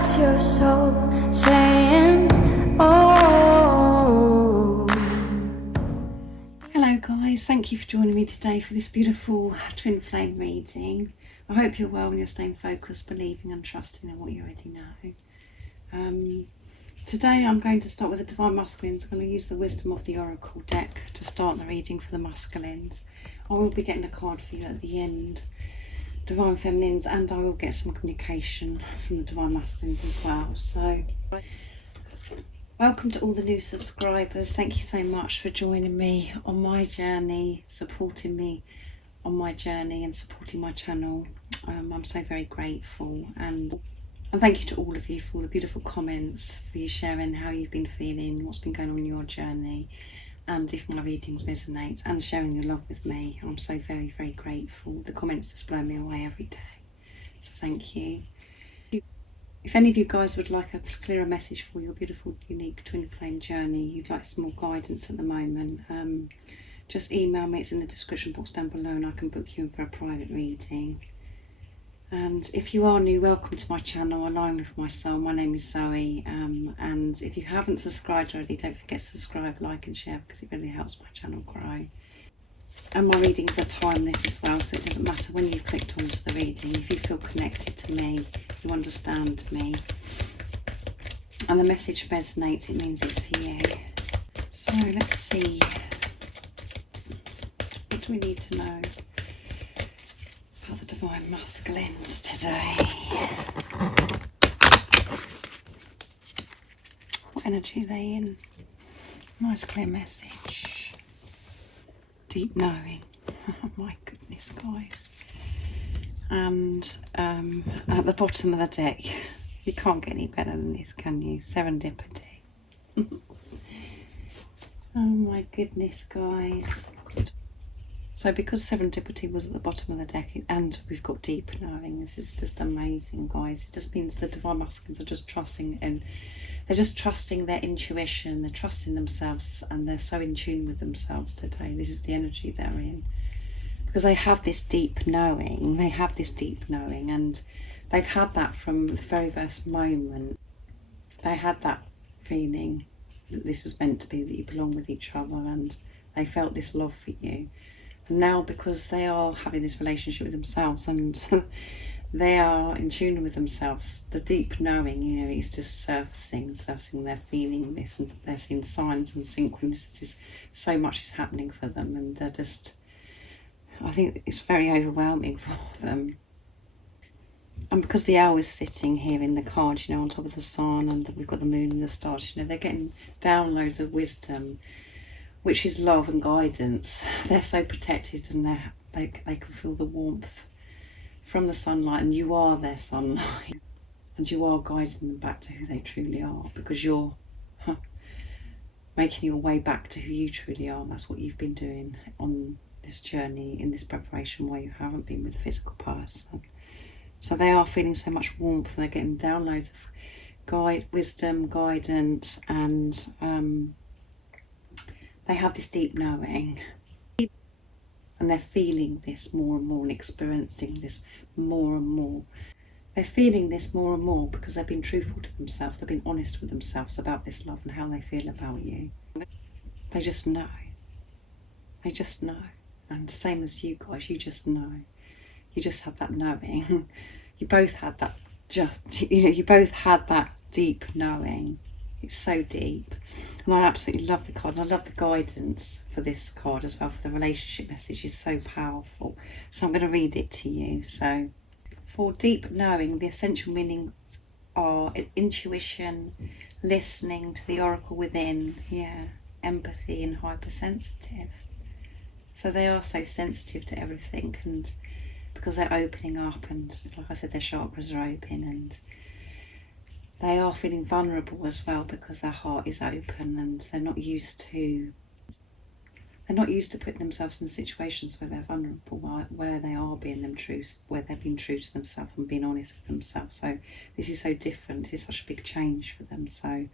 That's your soul saying, oh. Hello guys, thank you for joining me today for this beautiful twin flame reading. I hope you're well and you're staying focused, believing and trusting in what you already know. Today I'm going to start with the Divine Masculines. I'm going to use the Wisdom of the Oracle deck to start the reading for the Masculines. I will be getting a card for you at the end, Divine Feminines, and I will get some communication from the Divine Masculines as well. So welcome to all the new subscribers. Thank you so much for joining me on my journey, supporting me on my journey and supporting my channel. I'm so very grateful, and thank you to all of you for all the beautiful comments, for you sharing how you've been feeling, what's been going on in your journey, and if my readings resonate, and sharing your love with me. I'm so very, very grateful. The comments just blow me away every day, so thank you. If any of you guys would like a clearer message for your beautiful, unique twin flame journey, you'd like some more guidance at the moment, just email me. It's in the description box down below and I can book you in for a private reading. And if you are new, welcome to my channel, Align with My Soul. My name is Zoe, and if you haven't subscribed already, don't forget to subscribe, like and share, because it really helps my channel grow. And my readings are timeless as well, so it doesn't matter when you've clicked onto the reading. If you feel connected to me, you understand me, and the message resonates, it means it's for you. So let's see, what do we need to know about the Divine Masculines today? What energy are they in? Nice clear message. Deep knowing. Oh my goodness, guys. And at the bottom of the deck, you can't get any better than this, can you? Serendipity. Oh my goodness, guys. So because serendipity was at the bottom of the deck, and we've got deep knowing, this is just amazing, guys. It just means the Divine Masculines are just trusting, and they're just trusting their intuition, they're trusting themselves, and they're so in tune with themselves today. This is the energy they're in, because they have this deep knowing, and they've had that from the very first moment. They had that feeling that this was meant to be, that you belong with each other, and they felt this love for you. And now, because they are having this relationship with themselves and they are in tune with themselves, the deep knowing, you know, is just surfacing. They're feeling this, and they're seeing signs and synchronicities. So much is happening for them, and they're just, I think it's very overwhelming for them. And because the owl is sitting here in the card, you know, on top of the sun, and we've got the moon and the stars, you know, they're getting downloads of wisdom, which is love and guidance. They're so protected, and they can feel the warmth from the sunlight, and you are their sunlight, and you are guiding them back to who they truly are, because you're making your way back to who you truly are. And that's what you've been doing on this journey, in this preparation, where you haven't been with a physical person. So they are feeling so much warmth, and they're getting downloads of wisdom, guidance, and they have this deep knowing, and they're feeling this more and more, and experiencing this more and more. They're feeling this more and more because they've been truthful to themselves. They've been honest with themselves about this love and how they feel about you. They just know. They just know. And same as you guys, you just know. You just have that knowing. You both had that, you both had that deep knowing. It's so deep. And I absolutely love the card. And I love the guidance for this card as well, for the relationship message is so powerful. So I'm going to read it to you. So for deep knowing, the essential meanings are intuition, listening to the oracle within, empathy, and hypersensitive. So they are so sensitive to everything, and because they're opening up, and like I said, their chakras are open, and they are feeling vulnerable as well, because their heart is open, and they're not used to putting themselves in situations where they're vulnerable, where they are being them true, where they've been true to themselves and being honest with themselves. So this is so different. This is such a big change for them. So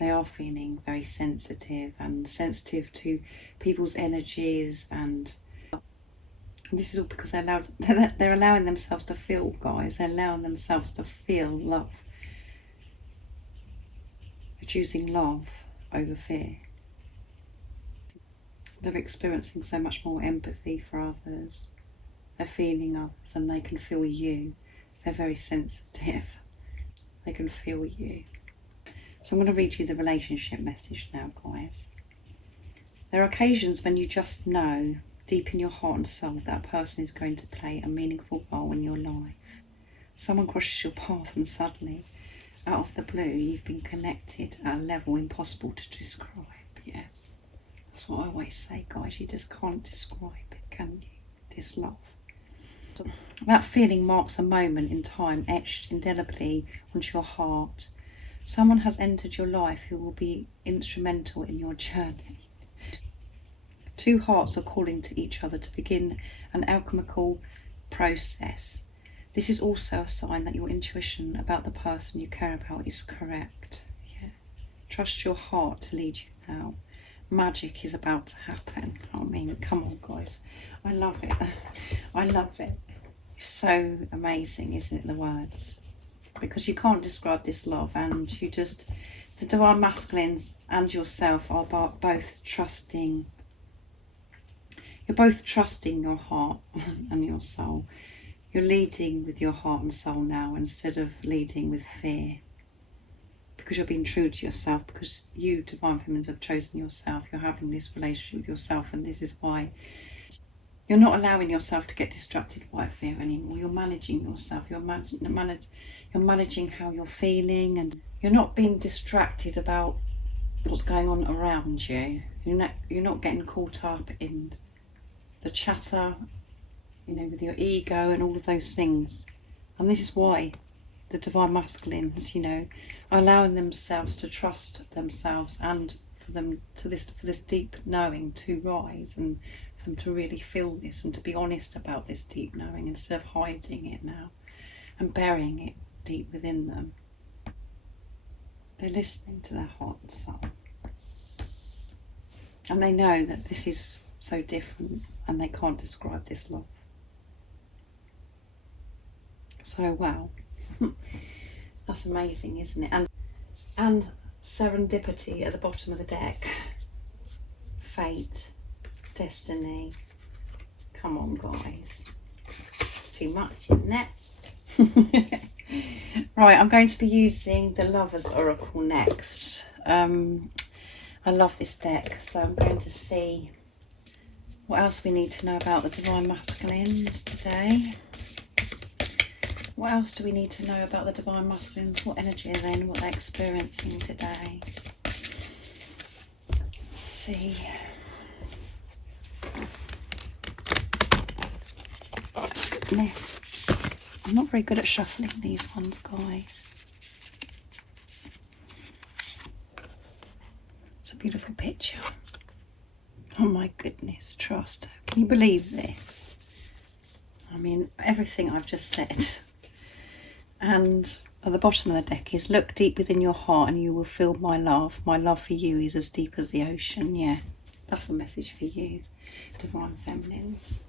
they are feeling very sensitive, and sensitive to people's energies, and this is all because they're allowing themselves to feel, guys. They're allowing themselves to feel love. You're choosing love over fear. They're experiencing so much more empathy for others. They're feeling others and they can feel you. They're very sensitive. They can feel you. So I'm going to read you the relationship message now, guys. There are occasions when you just know deep in your heart and soul that a person is going to play a meaningful role in your life. Someone crosses your path and suddenly, out of the blue, you've been connected at a level impossible to describe. Yes, that's what I always say, guys. You just can't describe it, can you? This love. That feeling marks a moment in time etched indelibly onto your heart. Someone has entered your life who will be instrumental in your journey. Two hearts are calling to each other to begin an alchemical process. This is also a sign that your intuition about the person you care about is correct. Yeah. Trust your heart to lead you now. Magic is about to happen. I mean, come on, guys. I love it. I love it. It's so amazing, isn't it, the words? Because you can't describe this love, and you just, the divine masculines and yourself are both trusting. You're both trusting your heart and your soul. You're leading with your heart and soul now instead of leading with fear. Because you're being true to yourself, because you, divine feminines, have chosen yourself. You're having this relationship with yourself, and this is why you're not allowing yourself to get distracted by fear anymore. You're managing yourself. You're managing how you're feeling, and you're not being distracted about what's going on around you. You're not getting caught up in the chatter, with your ego and all of those things. And this is why the divine masculines, are allowing themselves to trust themselves, and for this deep knowing to rise, and for them to really feel this and to be honest about this deep knowing instead of hiding it now and burying it deep within them. They're listening to their heart and soul. And they know that this is so different and they can't describe this love. So, wow. That's amazing, isn't it? And serendipity at the bottom of the deck. Fate. Destiny. Come on, guys. It's too much, isn't it? Right, I'm going to be using the Lover's Oracle next. I love this deck, so I'm going to see what else we need to know about the Divine Masculines today. What else do we need to know about the Divine Masculines? What energy are they in? What they're experiencing today? Let's see. Goodness. I'm not very good at shuffling these ones, guys. It's a beautiful picture. Oh my goodness, trust. Can you believe this? I mean, everything I've just said. And at the bottom of the deck is, look deep within your heart and you will feel my love. My love for you is as deep as the ocean. Yeah, that's a message for you, Divine Feminines.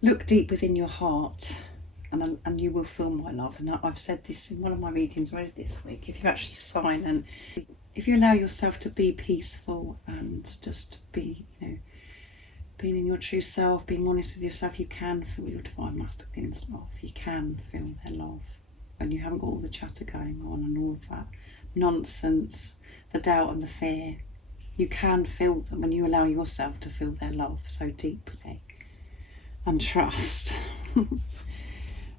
Look deep within your heart and you will feel my love. And I've said this in one of my readings already this week. If you're actually silent, if you allow yourself to be peaceful and just be, being in your true self, being honest with yourself, you can feel your Divine Masculine's love. You can feel their love when you haven't got all the chatter going on and all of that nonsense, the doubt and the fear. You can feel them when you allow yourself to feel their love so deeply. And trust.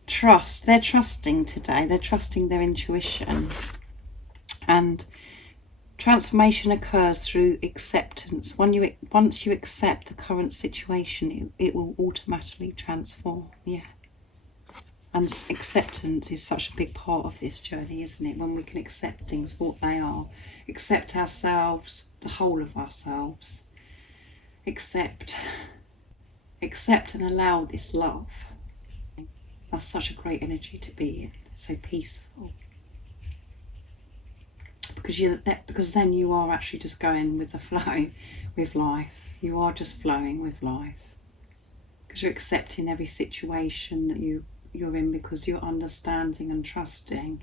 Trust. They're trusting today. They're trusting their intuition. And transformation occurs through acceptance. Once you accept the current situation, it will automatically transform. Yeah. And acceptance is such a big part of this journey, isn't it? When we can accept things for what they are. Accept ourselves, the whole of ourselves. Accept and allow this love. That's such a great energy to be in. So peaceful. Because then you are actually just going with the flow with life. You are just flowing with life. Because you're accepting every situation that you're in, because you're understanding and trusting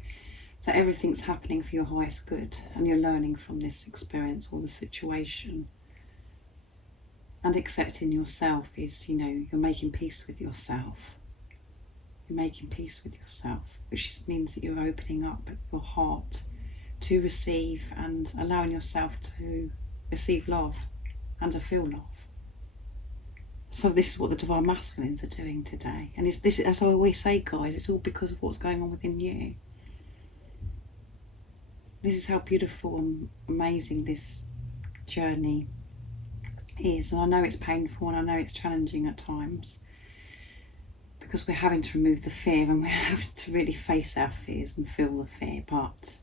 that everything's happening for your highest good, and you're learning from this experience or the situation. And accepting yourself is, you know, you're making peace with yourself. You're making peace with yourself, which just means that you're opening up your heart to receive and allowing yourself to receive love and to feel love. So this is what the Divine Masculines are doing today. And it's this, as I always say, guys, it's all because of what's going on within you. This is how beautiful and amazing this journey is. And I know it's painful and I know it's challenging at times, because we're having to remove the fear and we're having to really face our fears and feel the fear. But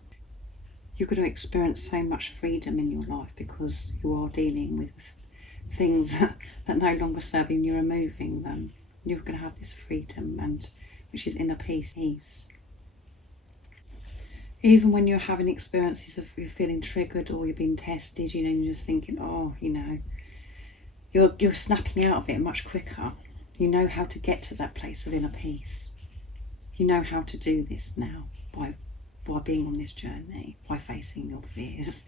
you're going to experience so much freedom in your life because you are dealing with things that no longer serve you and you're removing them. You're going to have this freedom, and which is inner peace. Even when you're having experiences of you're feeling triggered or you're being tested, you know, you're just thinking, oh, you know, you're snapping out of it much quicker. You know how to get to that place of inner peace. You know how to do this now by being on this journey, by facing your fears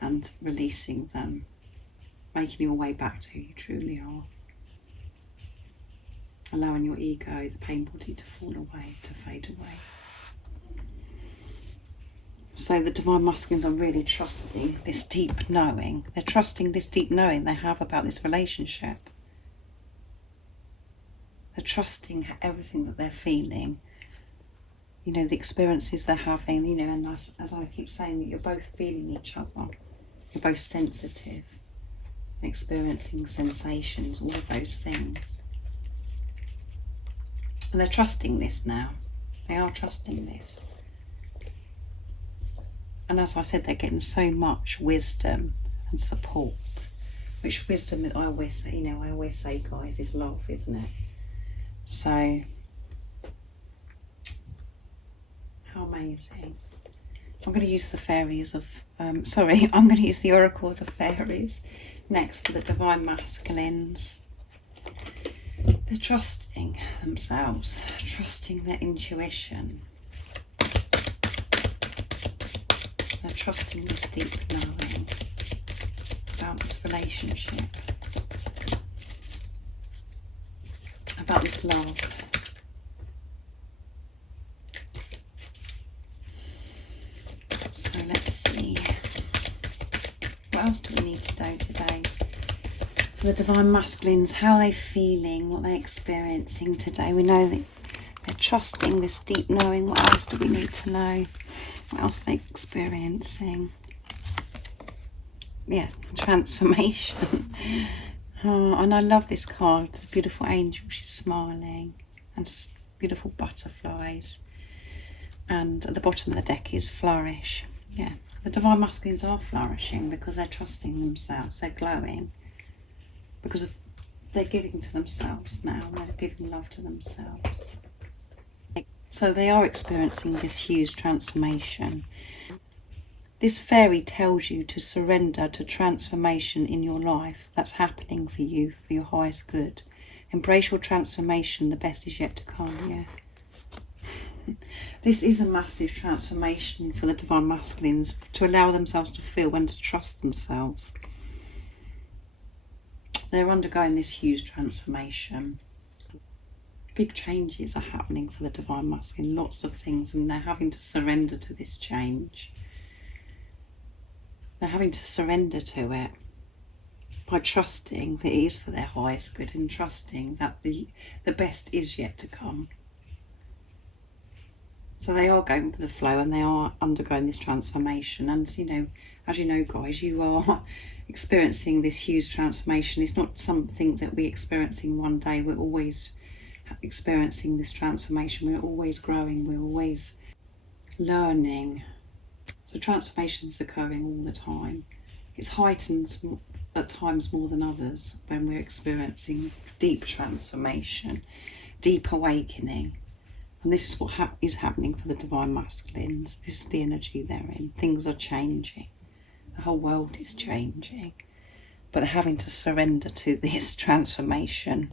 and releasing them, making your way back to who you truly are. Allowing your ego, the pain body, to fall away, to fade away. So the Divine Masculines are really trusting this deep knowing. They're trusting this deep knowing they have about this relationship. They're trusting everything that they're feeling. You know, the experiences they're having, you know, and as I keep saying, that you're both feeling each other. You're both sensitive, experiencing sensations, all of those things. And they're trusting this now. They are trusting this. And as I said, they're getting so much wisdom and support. Which wisdom, I always say, you know, I always say, guys, is love, isn't it? So, how amazing. I'm going to use the fairies of, I'm going to use the Oracle of the Fairies next for the Divine Masculines. They're trusting themselves, trusting their intuition. They're trusting this deep knowing about this relationship, about this love. So let's see, what else do we need to know today? For the Divine Masculines, how are they feeling, what they're experiencing today? We know that they're trusting this deep knowing. What else do we need to know? What else are they experiencing? Yeah, transformation. Oh, and I love this card, the beautiful angel. She's smiling, and beautiful butterflies. And at the bottom of the deck is flourish. Yeah, the Divine Masculines are flourishing because they're trusting themselves. They're glowing because they're giving to themselves now. They're giving love to themselves. So they are experiencing this huge transformation. This fairy tells you to surrender to transformation in your life that's happening for you, for your highest good. Embrace your transformation, the best is yet to come, yeah. This is a massive transformation for the Divine Masculines, to allow themselves to feel and to trust themselves. They're undergoing this huge transformation. Big changes are happening for the Divine Masculine, lots of things, and they're having to surrender to this change. They're having to surrender to it by trusting that it is for their highest good and trusting that the best is yet to come. So they are going with the flow and they are undergoing this transformation. And, you know, as you know, guys, you are experiencing this huge transformation. It's not something that we're experiencing one day. We're always experiencing this transformation. We're always growing. We're always learning. So transformation is occurring all the time. It's heightened at times more than others when we're experiencing deep transformation, deep awakening. And this is what is happening for the Divine Masculines. This is the energy they're in. Things are changing. The whole world is changing. But they're having to surrender to this transformation.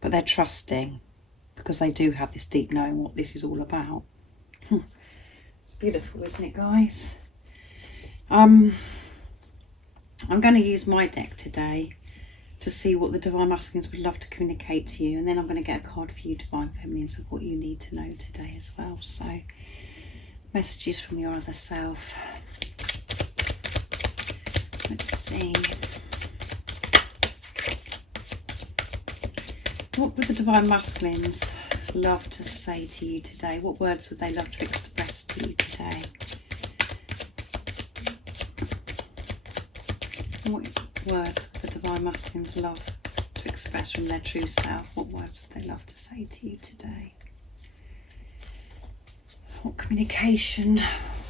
But they're trusting because they do have this deep knowing what this is all about. It's beautiful, isn't it, guys? I'm going to use my deck today to see what the Divine Masculines would love to communicate to you, and then I'm going to get a card for you, Divine Feminines, of what you need to know today as well. So, messages from your other self. Let's see. What would the Divine Masculines love to say to you today? What words would they love to express to you today? What words would the Divine Masculines love to express from their true self? What words would they love to say to you today? What communication,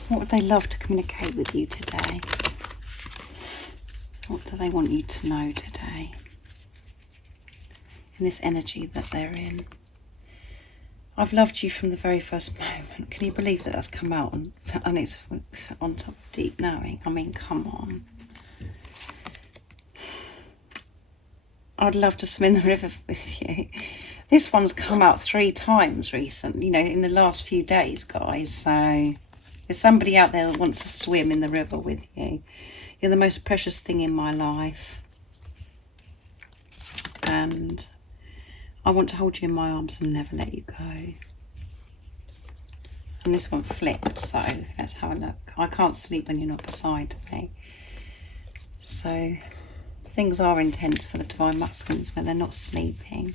what would they love to communicate with you today? What do they want you to know today? In this energy that they're in. I've loved you from the very first moment. Can you believe that that's come out and it's on top of deep knowing? I mean, come on. I'd love to swim in the river with you. This one's come out 3 times recently, you know, in the last few days, guys. So there's somebody out there that wants to swim in the river with you. You're the most precious thing in my life. And I want to hold you in my arms and never let you go. And this one flipped, so let's have a look. I can't sleep when you're not beside me. So things are intense for the Divine Masculines when they're not sleeping.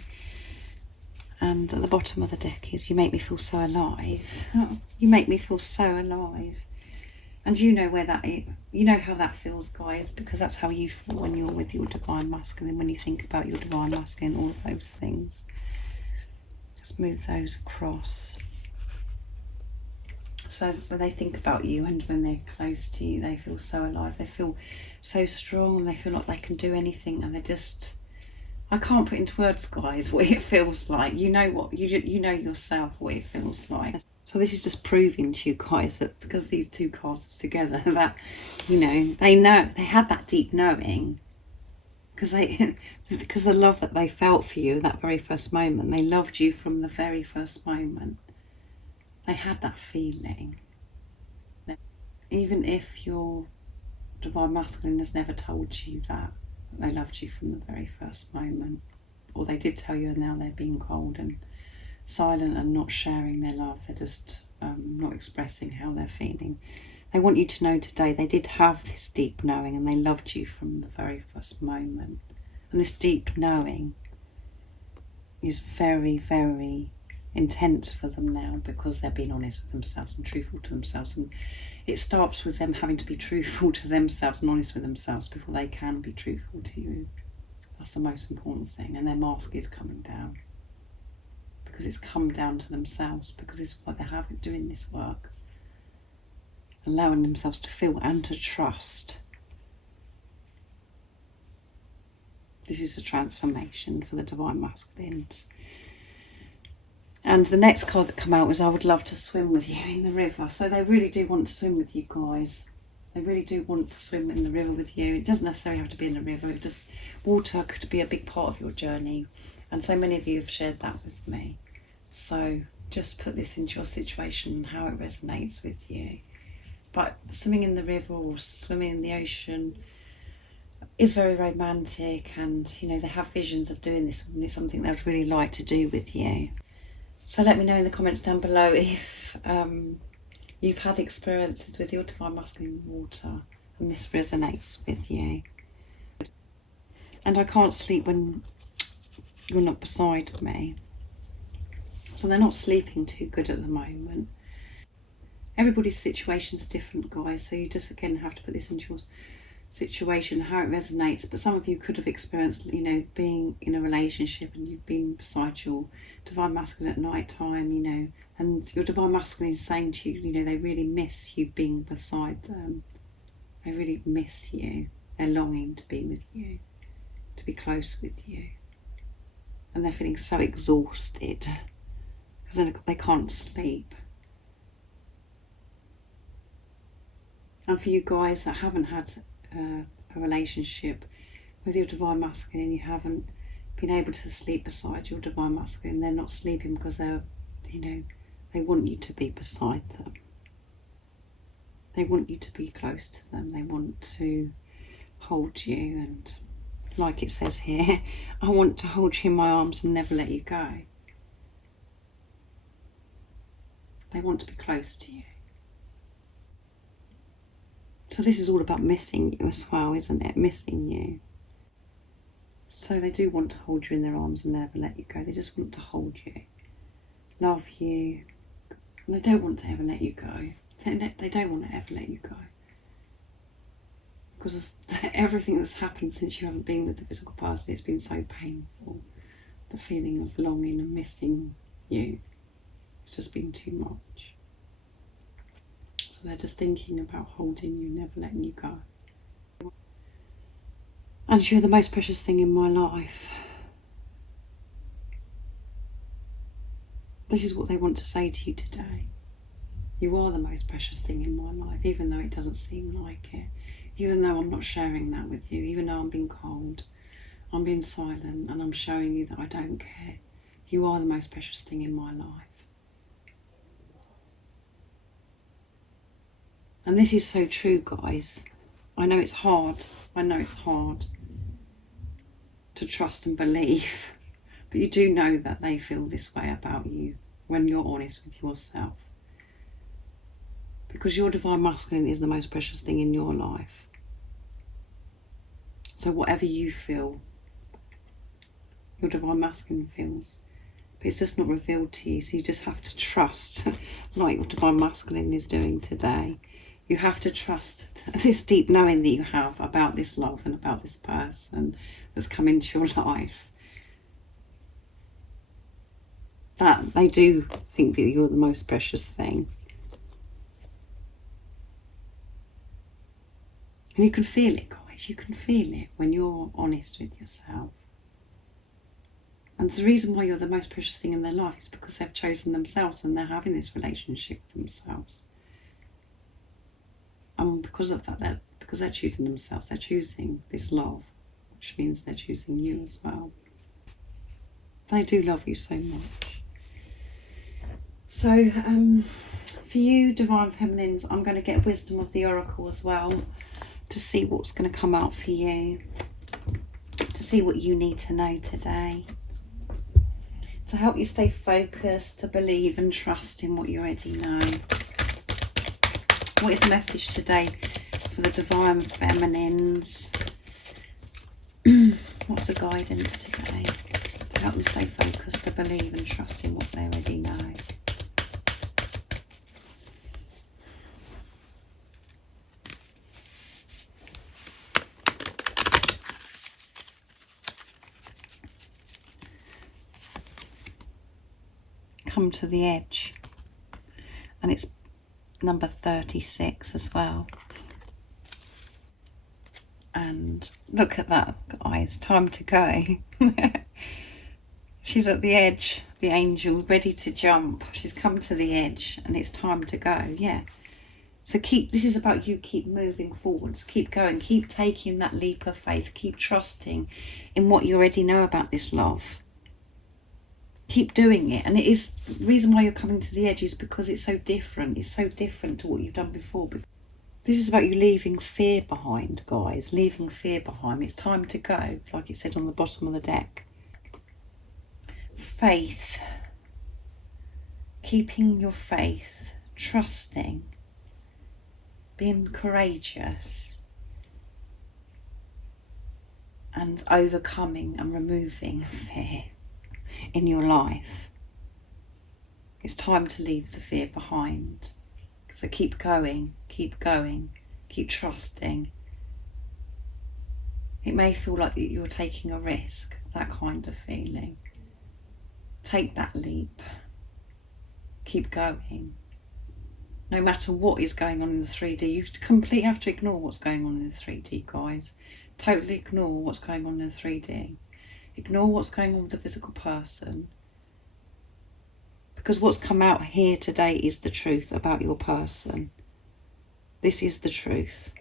And at the bottom of the deck is, you make me feel so alive. Oh, you make me feel so alive. And you know where that is. You know how that feels, guys, because that's how you feel when you're with your Divine Masculine, when you think about your Divine Masculine, all of those things. Let's move those across. So when they think about you and when they're close to you, they feel so alive. They feel so strong and they feel like they can do anything, and they're just... I can't put into words, guys, what it feels like. You know what, you know yourself what it feels like. So this is just proving to you guys that because these 2 cards are together, that, you know, they had that deep knowing, because the love that they felt for you that very first moment. They loved you from the very first moment. They had that feeling. Even if your Divine Masculine has never told you that they loved you from the very first moment, or they did tell you and now they're being cold and silent and not sharing their love, they're just not expressing how they're feeling. They want you to know today they did have this deep knowing and they loved you from the very first moment. And this deep knowing is very, very intense for them now, because they're being honest with themselves and truthful to themselves. And it starts with them having to be truthful to themselves and honest with themselves before they can be truthful to you. That's the most important thing. And their mask is coming down, because it's come down to themselves, because it's what they're having doing this work, allowing themselves to feel and to trust. This is a transformation for the Divine Masculines. And the next card that came out was, I would love to swim with you in the river. So they really do want to swim with you, guys. They really do want to swim in the river with you. It doesn't necessarily have to be in the river. It just, water could be a big part of your journey. And so many of you have shared that with me. So just put this into your situation and how it resonates with you. But swimming in the river or swimming in the ocean is very romantic, and you know, they have visions of doing this, and it's something they'd really like to do with you. So let me know in the comments down below if you've had experiences with your Divine Masculine in water and this resonates with you. And I can't sleep when you're not beside me. So they're not sleeping too good at the moment. Everybody's situation's different, guys, so you just again have to put this into your situation, how it resonates. But some of you could have experienced, you know, being in a relationship and you've been beside your Divine Masculine at night time, you know, and your Divine Masculine is saying to you, you know, they really miss you being beside them. They really miss you. They're longing to be with you, to be close with you. And they're feeling so exhausted because they can't sleep. And for you guys that haven't had a relationship with your Divine Masculine, you haven't been able to sleep beside your Divine Masculine, they're not sleeping because they're, you know, they want you to be beside them. They want you to be close to them. They want to hold you, and like it says here, I want to hold you in my arms and never let you go. They want to be close to you. So this is all about missing you as well, isn't it? Missing you. So they do want to hold you in their arms and never let you go. They just want to hold you, love you. They don't want to ever let you go. They don't want to ever let you go. Because of everything that's happened since you haven't been with the physical person, it's been so painful. The feeling of longing and missing you, it's just been too much. So they're just thinking about holding you, never letting you go. And you're the most precious thing in my life. This is what they want to say to you today. You are the most precious thing in my life, even though it doesn't seem like it. Even though I'm not sharing that with you, even though I'm being cold, I'm being silent, and I'm showing you that I don't care. You are the most precious thing in my life. And this is so true, guys. I know it's hard. I know it's hard to trust and believe, but you do know that they feel this way about you when you're honest with yourself. Because your divine masculine is the most precious thing in your life. So whatever you feel, your divine masculine feels. But it's just not revealed to you, so you just have to trust, like your divine masculine is doing today. You have to trust this deep knowing that you have about this love and about this person that's come into your life. That they do think that you're the most precious thing. And you can feel it, guys. You can feel it when you're honest with yourself. And the reason why you're the most precious thing in their life is because they've chosen themselves and they're having this relationship with themselves. And because of that, because they're choosing themselves, they're choosing this love, which means they're choosing you as well. They do love you so much. So for you, Divine Feminines, I'm going to get Wisdom of the Oracle as well, to see what's going to come out for you, to see what you need to know today, to help you stay focused, to believe and trust in what you already know. What is the message today for the Divine Feminines? What's the guidance today to help them stay focused, to believe and trust in what they already know? Come to the edge, and it's number 36 as well. And look at that, guys, time to go. She's at the edge, the angel, ready to jump. She's come to the edge and it's time to go. Yeah, so this is about you. Keep moving forwards, keep going, keep taking that leap of faith, keep trusting in what you already know about this love. Keep doing it. And it is the reason why you're coming to the edge is because it's so different. It's so different to what you've done before. This is about you leaving fear behind, guys. Leaving fear behind. It's time to go, like it said on the bottom of the deck. Faith. Keeping your faith. Trusting. Being courageous. And overcoming and removing fear in your life. It's time to leave the fear behind. So keep going, keep trusting. It may feel like you're taking a risk, that kind of feeling. Take that leap. Keep going. No matter what is going on in the 3D, you completely have to ignore what's going on in the 3D, guys. Totally ignore what's going on in the 3D. Ignore what's going on with the physical person. Because what's come out here today is the truth about your person. This is the truth.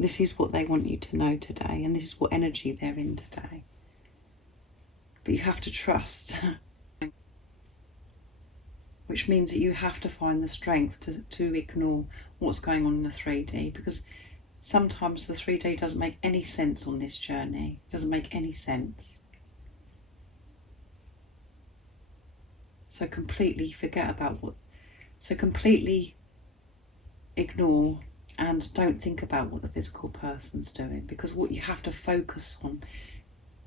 This is what they want you to know today, and this is what energy they're in today. But you have to trust. which means that you have to find the strength to ignore what's going on in the 3D, because sometimes the 3D doesn't make any sense on this journey. It doesn't make any sense. So completely forget about completely ignore and don't think about what the physical person's doing, because what you have to focus on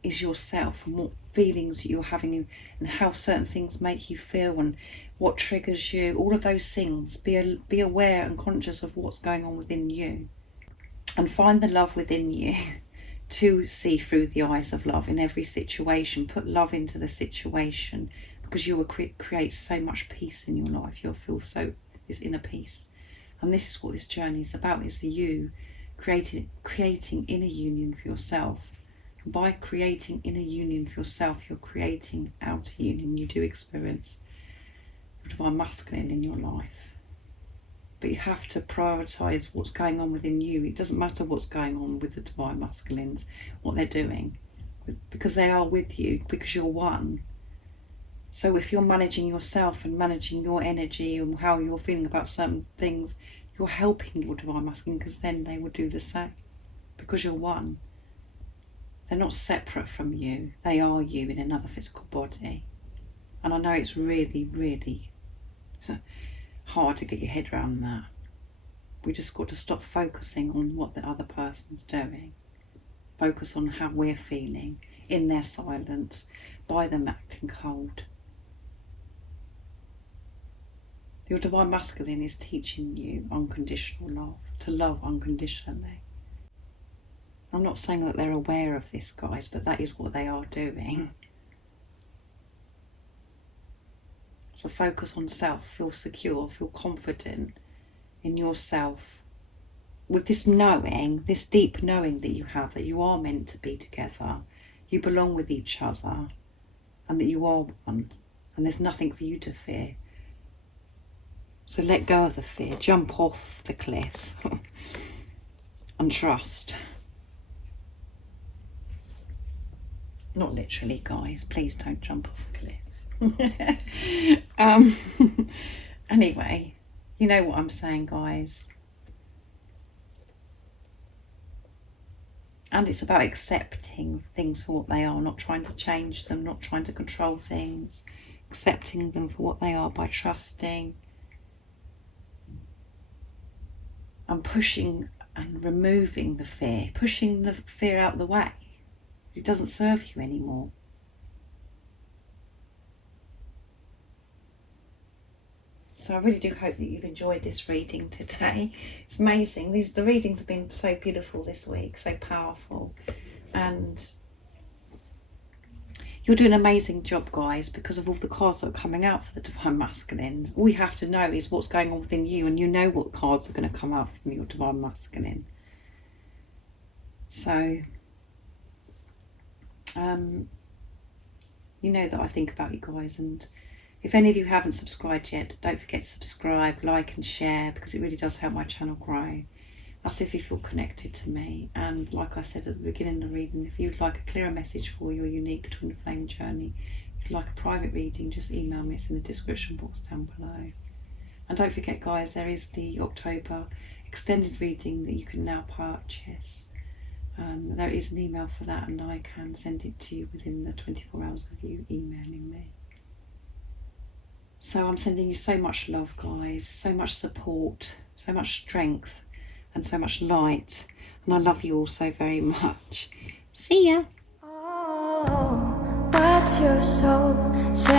is yourself and what feelings you're having and how certain things make you feel and what triggers you, all of those things. Be aware and conscious of what's going on within you, and find the love within you to see through the eyes of love in every situation. Put love into the situation, because you will create so much peace in your life. You'll feel this inner peace. And this is what this journey is about, is you creating inner union for yourself. And by creating inner union for yourself, you're creating outer union. You do experience the divine masculine in your life. But you have to prioritise what's going on within you. It doesn't matter what's going on with the divine masculines, what they're doing, because they are with you, because you're one. So if you're managing yourself and managing your energy and how you're feeling about certain things, you're helping your divine masculine, because then they will do the same, because you're one. They're not separate from you. They are you in another physical body. And I know it's really, really hard to get your head around that. We just got to stop focusing on what the other person's doing. Focus on how we're feeling in their silence, by them acting cold. Your divine masculine is teaching you unconditional love, to love unconditionally. I'm not saying that they're aware of this, guys, but that is what they are doing. So focus on self, feel secure, feel confident in yourself. With this knowing, this deep knowing that you have, that you are meant to be together, you belong with each other, and that you are one, and there's nothing for you to fear. So let go of the fear, jump off the cliff and trust. Not literally, guys, please don't jump off the cliff. Anyway, you know what I'm saying, guys. And it's about accepting things for what they are, not trying to change them, not trying to control things, accepting them for what they are by trusting and pushing and removing the fear, pushing the fear out of the way. It doesn't serve you anymore. So I really do hope that you've enjoyed this reading today. It's amazing. The readings have been so beautiful this week, so powerful. And you're doing an amazing job, guys, because of all the cards that are coming out for the divine masculines. All you have to know is what's going on within you, and you know what cards are going to come out from your divine masculine. So, you know that I think about you guys, and if any of you haven't subscribed yet, don't forget to subscribe, like and share, because it really does help my channel grow. That's if you feel connected to me. And like I said at the beginning of the reading, if you'd like a clearer message for your unique twin flame journey, if you'd like a private reading, just email me. It's in the description box down below. And don't forget, guys, there is the October extended reading that you can now purchase. There is an email for that, and I can send it to you within the 24 hours of you emailing me. So I'm sending you so much love, guys, so much support, so much strength, and so much light. And I love you all so very much. See ya. Oh, what's your soul saying?